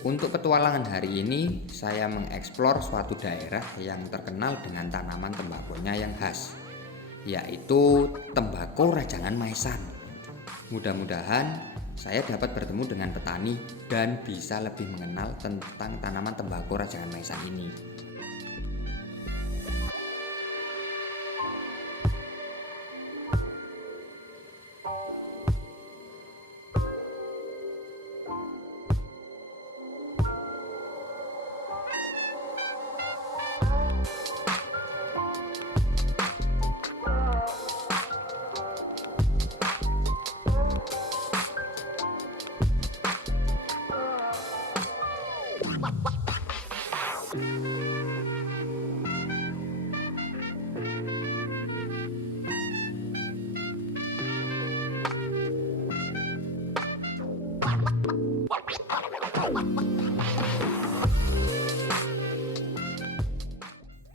Untuk petualangan hari ini, saya mengeksplor suatu daerah yang terkenal dengan tanaman tembakonya yang khas, yaitu tembakau Rajangan Maesan. Mudah-mudahan saya dapat bertemu dengan petani dan bisa lebih mengenal tentang tanaman tembakau Rajangan Maesan ini.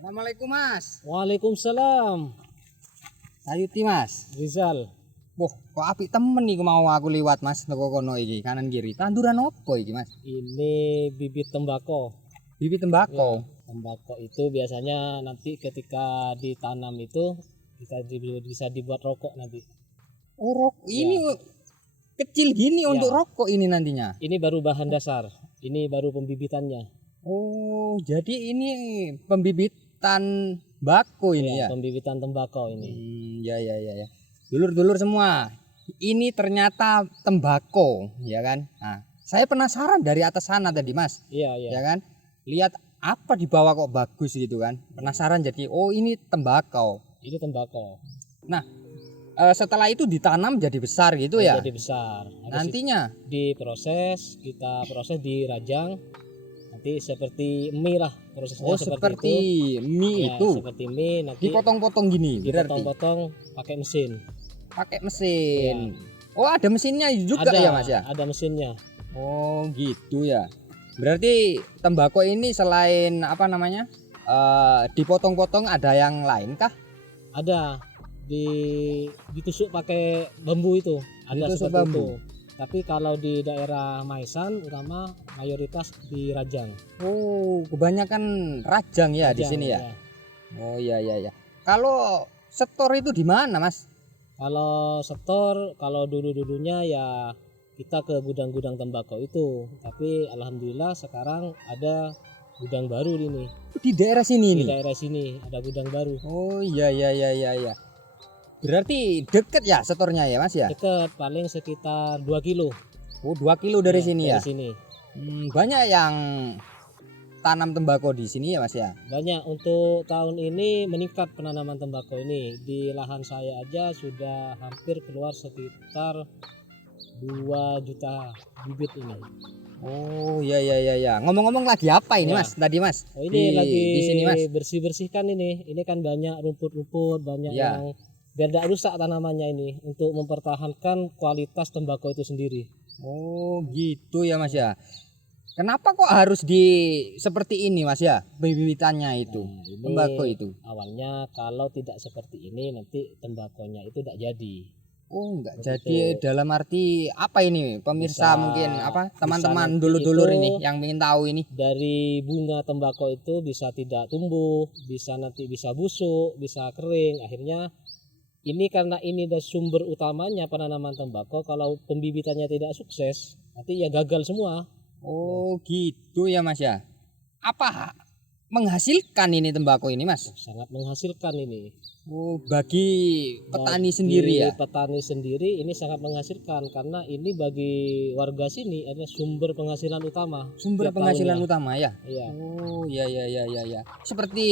Assalamualaikum Mas. Waalaikumsalam, Sayuti Mas. Rizal. Wah, kok apik temen nih mau aku liwat Mas teko kono iki kanan kiri. Tanduran opo iki Mas? Ini bibit tembakau. Bibit tembakau. Ya, tembakau itu biasanya nanti ketika ditanam itu bisa dibuat rokok nanti. Oh, ini kecil gini Ya. untuk rokok ini nantinya. Ini baru bahan dasar. Ini baru pembibitannya. Oh, jadi ini pembibitan bako ini ya? Pembibitan tembakau ini. Ya. Dulur-dulur semua, ini ternyata tembakau, ya kan? Nah, saya penasaran dari atas sana tadi Mas, Iya. ya kan? Lihat apa di bawah kok bagus gitu kan? Penasaran jadi, oh ini tembakau. Ini tembakau. Nah, setelah itu ditanam jadi besar gitu ya? Jadi besar. Nantinya Diproses, kita proses dirajang. Nanti seperti mie lah prosesnya. seperti itu. mie Ya, itu seperti mie nanti dipotong-potong gini, berarti dipotong-potong pakai mesin. pakai mesin. Oh, ada mesinnya juga ya Mas ya? Ada mesinnya. Oh, gitu ya. Berarti tembakau ini selain apa namanya? Dipotong-potong ada yang lain kah? Ada ditusuk pakai bambu itu. Ada Ditusuk seperti bambu. itu. Tapi kalau di daerah Maesan utama mayoritas dirajang. Oh, kebanyakan rajang ya di Rajang, sini ya. Oh iya. Kalau setor itu di mana, Mas? Kalau setor, kalau dulunya ya kita ke gudang-gudang tembakau itu. Tapi alhamdulillah sekarang ada gudang baru ini. Di daerah sini Di nih. daerah sini ada gudang baru. Oh iya. Berarti deket ya setornya ya, Mas ya? Dekat, paling sekitar 2 kilo. Oh, 2 kilo dari sini dari ya. sini. Banyak yang tanam tembakau di sini ya, Mas ya. Banyak. Untuk tahun ini meningkat penanaman tembakau ini. Di lahan saya aja sudah hampir keluar sekitar 2 juta bibit ini. Oh iya. Ngomong-ngomong lagi apa ini Ya. Mas? Tadi Mas. Oh, ini lagi di sini Mas. bersih-bersihkan ini. Ini kan banyak rumput-rumput, banyak Ya. yang biar tidak rusak tanamannya ini untuk mempertahankan kualitas tembakau itu sendiri. Oh gitu ya Mas ya. Kenapa kok harus seperti ini Mas ya? Bibitannya itu, Nah, ini tembakau itu. awalnya kalau tidak seperti ini nanti tembakonya itu tidak jadi. Oh enggak Begitu. jadi dalam arti apa ini pemirsa mungkin apa teman-teman nanti dulur-dulur itu ini yang ingin tahu ini. Dari bunga tembakau itu bisa tidak tumbuh, nanti bisa busuk, bisa kering. Akhirnya ini karena ini ada sumber utamanya penanaman tembakau, kalau pembibitannya tidak sukses nanti ya gagal semua. Oh gitu ya Mas ya. Apa menghasilkan ini tembakau ini Mas? Sangat menghasilkan ini. Oh bagi petani Bagi sendiri ya. petani sendiri ini sangat menghasilkan karena ini bagi warga sini adalah sumber penghasilan utama. Sumber tiap penghasilan tahunnya. utama ya. Iya. Oh iya. Seperti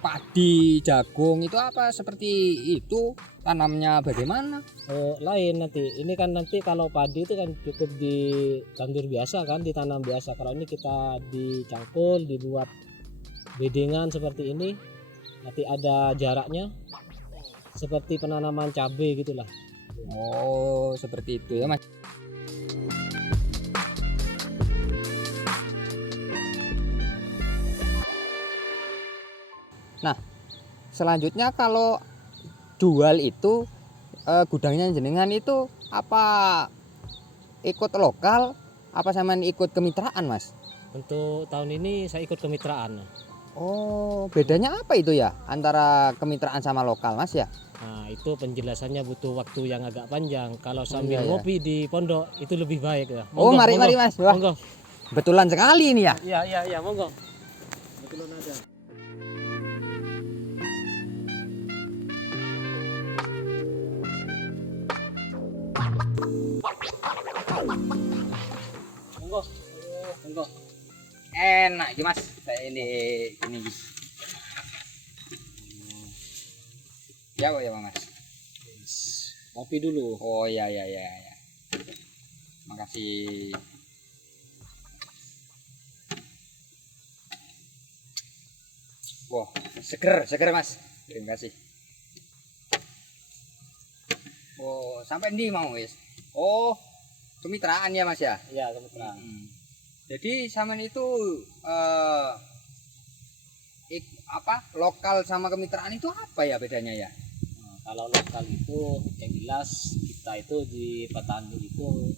padi, jagung itu apa seperti itu tanamnya bagaimana? Lain nanti. Ini kan nanti kalau padi itu kan cukup ditandur biasa kan, ditanam biasa. Kalau ini kita dicangkul, dibuat bedengan seperti ini. Nanti ada jaraknya seperti penanaman cabai gitulah. Oh seperti itu ya Mas. Nah selanjutnya kalau jual itu gudangnya jenengan itu apa ikut lokal apa sampean ikut kemitraan, Mas? Untuk tahun ini saya ikut kemitraan. Oh, bedanya apa itu ya antara kemitraan sama lokal, Mas ya? Nah, itu penjelasannya butuh waktu yang agak panjang. Kalau sambil iya, ya. ngopi di pondok itu lebih baik ya. Oh, mari Mas. Wah, Monggo. betulan sekali ini ya. Iya, monggo. Betulan ada. Monggo. Enak iki, Mas. Kayak ini. Ya, ya, Mas. Ngopi dulu. Oh, ya. Makasih. Wah, seger Mas. Terima kasih. Oh, sampai ndi mau wis? Oh, kemitraan ya Mas ya? Iya, kemitraan. Jadi sampean itu lokal sama kemitraan itu apa ya bedanya ya? Nah, kalau lokal itu yang jelas kita itu di petani itu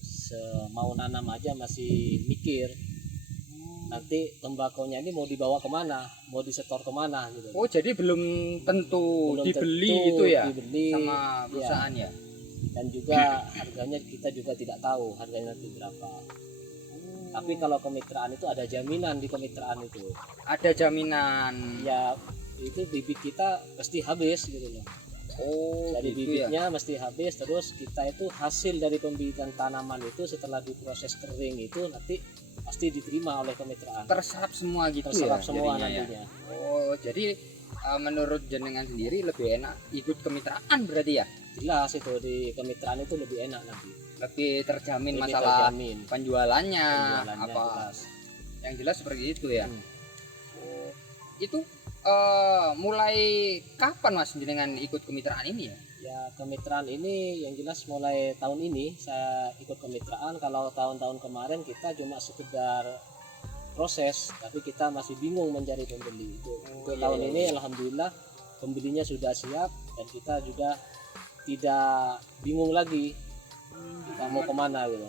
mau nanam aja masih mikir nanti tembakonya ini mau dibawa kemana, mau disetor kemana gitu. Oh, jadi belum tentu dibeli itu ya dibeli, sama perusahaan ya? Dan juga harganya kita juga tidak tahu harganya nanti berapa. Tapi kalau kemitraan itu ada jaminan di kemitraan itu. Ada jaminan. Ya itu bibit kita pasti habis gitu loh. Oh, dari gitu bibitnya ya? mesti habis, terus kita itu hasil dari pembibitan tanaman itu setelah diproses kering itu nanti pasti diterima oleh kemitraan. Terserap semua gitu. Terserap ya semua nantinya. nantinya. Oh, jadi menurut jenengan sendiri lebih enak ikut kemitraan berarti ya? Jelas itu di kemitraan itu lebih enak nanti. Lebih terjamin Lebih masalah terjamin. penjualannya apa? Jelas. Yang jelas seperti itu ya. Oh, itu mulai kapan Mas jenengan ikut kemitraan ini ya? Ya kemitraan ini yang jelas mulai tahun ini saya ikut kemitraan. Kalau tahun-tahun kemarin kita cuma sekedar proses, tapi kita masih bingung mencari pembeli. Untuk tahun ini alhamdulillah pembelinya sudah siap dan kita juga tidak bingung lagi kita mau kemana gitu.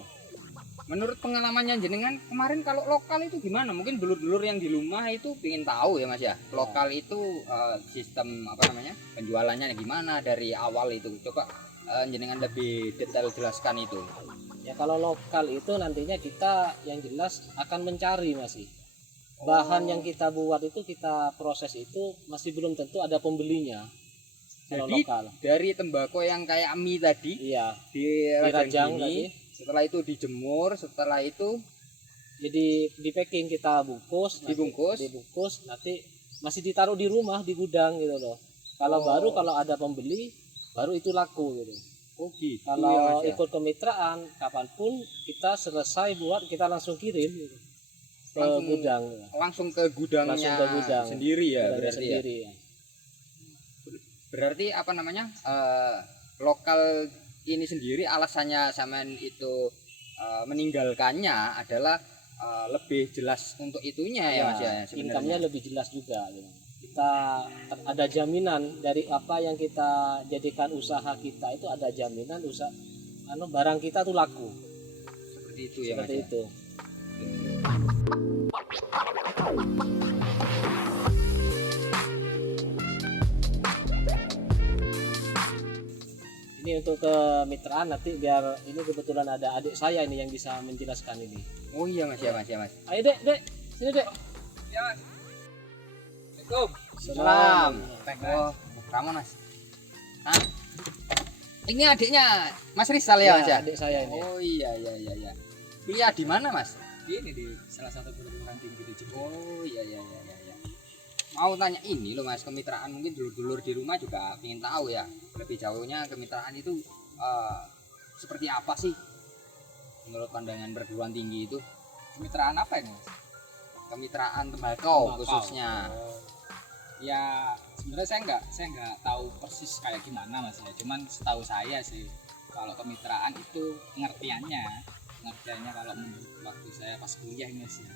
Menurut pengalamannya jenengan kemarin kalau lokal itu gimana? Mungkin dulur-dulur yang di rumah itu ingin tahu ya Mas ya. Lokal itu sistem apa namanya penjualannya gimana dari awal itu. Coba jenengan lebih detail jelaskan itu. Ya kalau lokal itu nantinya kita yang jelas akan mencari masih. Bahan yang kita buat itu kita proses itu masih belum tentu ada pembelinya. Kalau Jadi lokal. dari tembakau yang kayak mie tadi, Iya, dirajang tadi. setelah itu dijemur, setelah itu Jadi di packing kita bungkus, dibungkus, nanti masih ditaruh di rumah di gudang gitu loh. Kalau baru kalau ada pembeli baru itu laku gitu. oh gitu. Kalau ya, Mas, ikut kemitraan kapanpun kita selesai buat kita langsung kirim gitu. Ke gudang. Langsung ke gudangnya Langsung ke gudang. sendiri ya Gudangnya berarti sendiri, ya. Berarti apa namanya lokal ini sendiri alasannya sampean itu meninggalkannya adalah lebih jelas untuk itunya ya Mas ya sebenarnya. Income-nya lebih jelas juga gitu. Kita ada jaminan dari apa yang kita jadikan usaha kita itu ada jaminan barang kita tuh laku. Seperti itu ya Seperti Mas. itu. Ini untuk kemitraan nanti biar ini kebetulan ada adik saya ini yang bisa menjelaskan ini. Oh iya Mas ya Mas. Ayo dek, sini dek. Ya Mas. Assalamualaikum. Salam. Oh, kamu Mas. Nah, ini adiknya Mas Rizal ya Mas ya? Adik saya ini. Oh iya. Kuliah di mana Mas? Ini di salah satu perguruan tinggi di Jepang. Oh iya. Mau tanya ini loh Mas, kemitraan mungkin dulur-dulur di rumah juga ingin tahu ya lebih jauhnya kemitraan itu seperti apa sih menurut pandangan perguruan tinggi itu? Kemitraan apa ini? Kemitraan tembakau khususnya. Ya sebenarnya saya nggak tahu persis kayak gimana Mas ya. Cuman setahu saya sih kalau kemitraan itu pengertiannya kalau menurut waktu saya pas kuliah ini sih.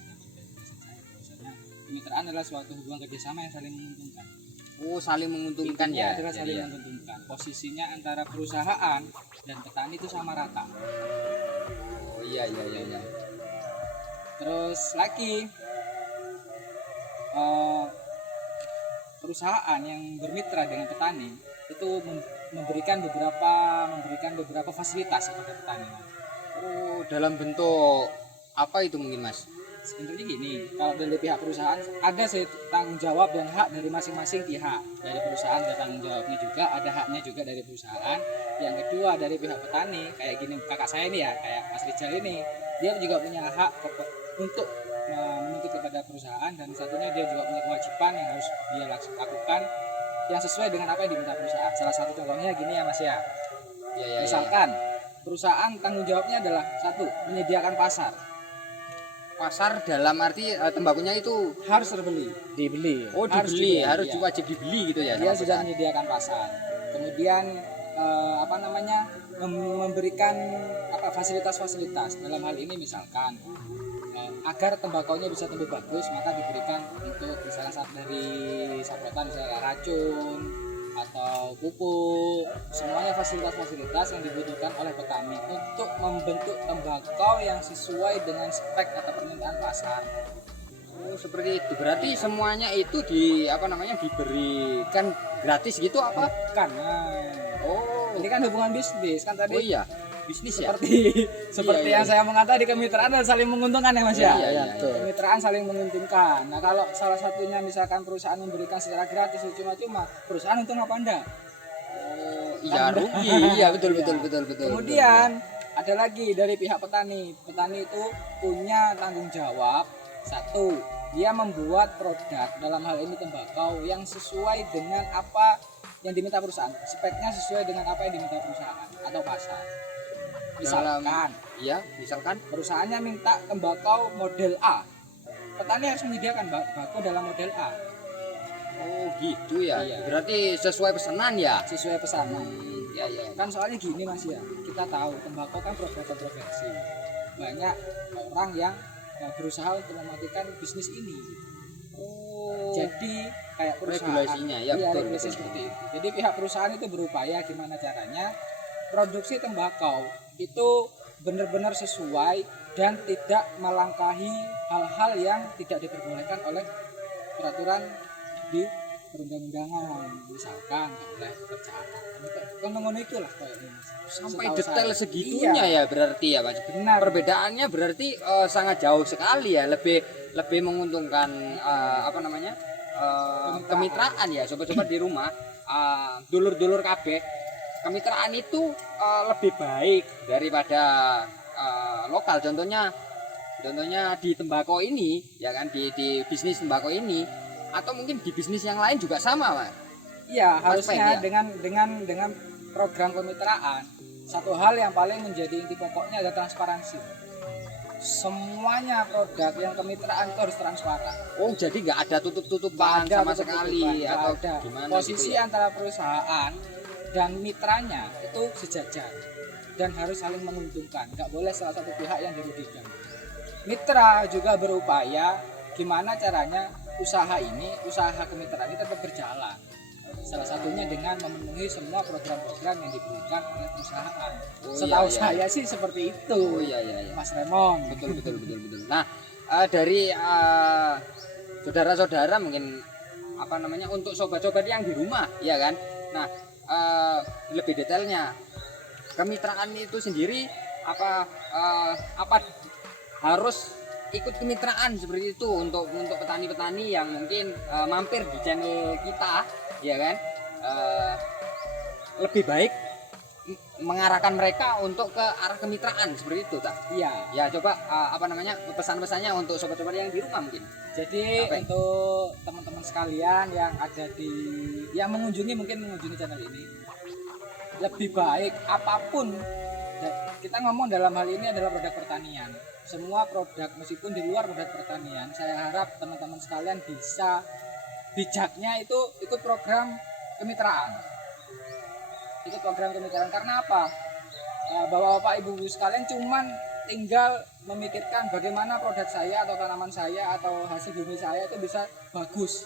Kemitraan adalah suatu hubungan kerjasama yang saling menguntungkan. Oh, saling menguntungkan Intinya ya. adalah saling menguntungkan. Posisinya antara perusahaan dan petani itu sama rata. Oh iya. Terus lagi eh, perusahaan yang bermitra dengan petani itu memberikan beberapa fasilitas kepada petani. Oh, dalam bentuk apa itu mungkin Mas? Sebenarnya gini, kalau dari pihak perusahaan ada tanggung jawab dan hak dari masing-masing pihak. Dari perusahaan ada tanggung jawabnya juga, ada haknya juga dari perusahaan. Yang kedua dari pihak petani, kayak gini kakak saya ini ya, kayak Mas Rijal ini, dia juga punya hak untuk menuntut kepada perusahaan, dan satunya dia juga punya kewajiban yang harus dia lakukan yang sesuai dengan apa yang diminta perusahaan. Salah satu contohnya gini ya Mas ya. Misalkan perusahaan tanggung jawabnya adalah satu, menyediakan pasar. Pasar dalam arti tembakunya itu Harus dibeli. oh Harus dibeli, dibeli, harus iya. wajib dibeli gitu ya. Dia sama sudah perusahaan. menyediakan pasar. Kemudian memberikan fasilitas-fasilitas. Dalam hal ini misalkan agar tembakaunya bisa tumbuh bagus, maka diberikan untuk misalnya dari saprotan misalnya racun atau pupuk, semuanya fasilitas-fasilitas yang dibutuhkan oleh petani untuk membentuk tembakau yang sesuai dengan spek atau permintaan pasar. Oh, seperti itu. Berarti semuanya itu diberikan gratis gitu apa? Bukan. Oh, Ini kan hubungan bisnis kan tadi. oh iya, bisnis ya. Seperti Iya. yang saya mengatakan, di kemitraan dan saling menguntungkan ya Mas ya. Iya. Kemitraan saling menguntungkan. Nah, kalau salah satunya misalkan perusahaan memberikan secara gratis cuma-cuma, perusahaan untung apa enggak? Oh, iya rugi. Iya betul. Kemudian ada lagi dari pihak petani. Petani itu punya tanggung jawab. Satu, dia membuat produk, dalam hal ini tembakau, yang sesuai dengan apa yang diminta perusahaan. Speknya sesuai dengan apa yang diminta perusahaan atau pasar. Misalkan, misalkan perusahaannya minta tembakau model A, petani harus menyediakan bako dalam model A. oh gitu ya. Iya. Berarti sesuai pesanan ya. Sesuai pesanan. Iya. Kan soalnya gini Mas ya, kita tahu tembakau kan kontroversi. Banyak orang yang berusaha untuk mematikan bisnis ini. Oh. Jadi kayak perusahaan, Regulasinya, ya, betul, regulasi betul. seperti itu. Jadi pihak perusahaan itu berupaya gimana caranya produksi tembakau itu benar-benar sesuai dan tidak melangkahi hal-hal yang tidak diperbolehkan oleh peraturan di perundang-undangan. Misalkan oleh pekerjaan. Kan ngono itulah kayaknya. Sampai Setahu detail saya. segitunya Iya, ya berarti ya Pak. benar. Perbedaannya berarti sangat jauh sekali ya. Lebih menguntungkan kemitraan ya sobat-sobat di rumah, dulur-dulur kabeh. Kemitraan itu lebih baik daripada lokal. Contohnya di tembakau ini ya kan, di bisnis tembakau ini, atau mungkin di bisnis yang lain juga sama Pak. Iya, Mas harusnya Pen, ya? dengan program kemitraan, satu hal yang paling menjadi inti pokoknya adalah transparansi. Semuanya produk yang kemitraan itu harus transparan. Oh jadi nggak ada tutup-tutupan Nggak ada sama tutup-tutupan, sekali nggak atau ada. gimana Posisi gitu ya? antara perusahaan dan mitranya itu sejajar dan harus saling menguntungkan. Nggak boleh salah satu pihak yang dirugikan. Mitra juga berupaya gimana caranya usaha kemitraan ini tetap berjalan. Salah satunya dengan memenuhi semua program-program yang diberikan oleh perusahaan. Oh, Setahu iya. saya sih seperti itu, Oh iya. Mas Remon. Betul. Nah, dari saudara-saudara mungkin untuk sobat-sobat yang di rumah ya kan. Nah, lebih detailnya kemitraan itu sendiri apa harus ikut kemitraan seperti itu untuk petani-petani yang mungkin mampir di channel kita ya kan, lebih baik mengarahkan mereka untuk ke arah kemitraan seperti itu tak? Iya. Ya coba pesan-pesannya untuk sobat-sobat yang di rumah mungkin. Jadi Apa? untuk teman-teman sekalian yang ada yang mengunjungi channel ini, lebih baik apapun, kita ngomong dalam hal ini adalah produk pertanian. Semua produk meskipun di luar produk pertanian, saya harap teman-teman sekalian bisa bijaknya itu ikut program kemitraan. Ikut program kemitraan karena apa? Bapak-bapak, ibu-ibu sekalian cuman tinggal memikirkan bagaimana produk saya atau tanaman saya atau hasil bumi saya itu bisa bagus,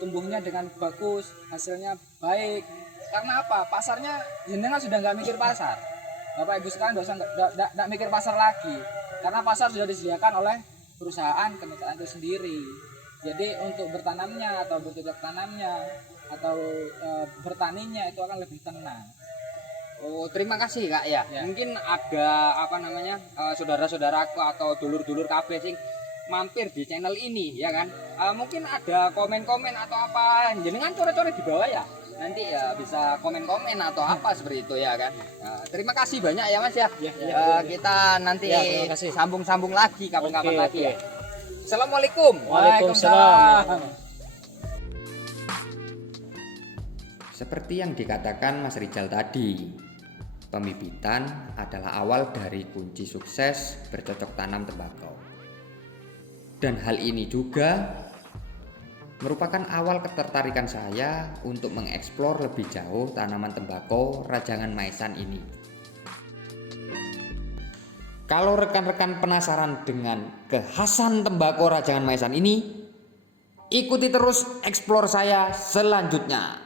tumbuhnya dengan bagus, hasilnya baik. Karena apa? Pasarnya jenengan sudah nggak mikir pasar. Bapak ibu sekalian nggak mikir pasar lagi, karena pasar sudah disediakan oleh perusahaan kemitraan itu sendiri. Jadi untuk bertanamnya atau bercocok tanamnya atau bertaninya itu akan lebih tenang. Oh, terima kasih Kak ya. Ya. Mungkin ada apa namanya saudara-saudaraku atau dulur-dulur kabeh sing mampir di channel ini ya kan. Mungkin ada komen-komen atau apa jenengan core-core di bawah ya. Nanti ya bisa komen-komen atau apa seperti itu ya kan. Terima kasih banyak ya Mas ya. Kita nanti Ya, terima kasih. sambung-sambung lagi kapan-kapan Oke, lagi oke. ya. Assalamualaikum. Waalaikumsalam. Seperti yang dikatakan Mas Rijal tadi, pembibitan adalah awal dari kunci sukses bercocok tanam tembakau. Dan hal ini juga merupakan awal ketertarikan saya untuk mengeksplor lebih jauh tanaman tembakau Rajangan Maesan ini. Kalau rekan-rekan penasaran dengan kekhasan tembakau Rajangan Maesan ini, ikuti terus eksplor saya selanjutnya.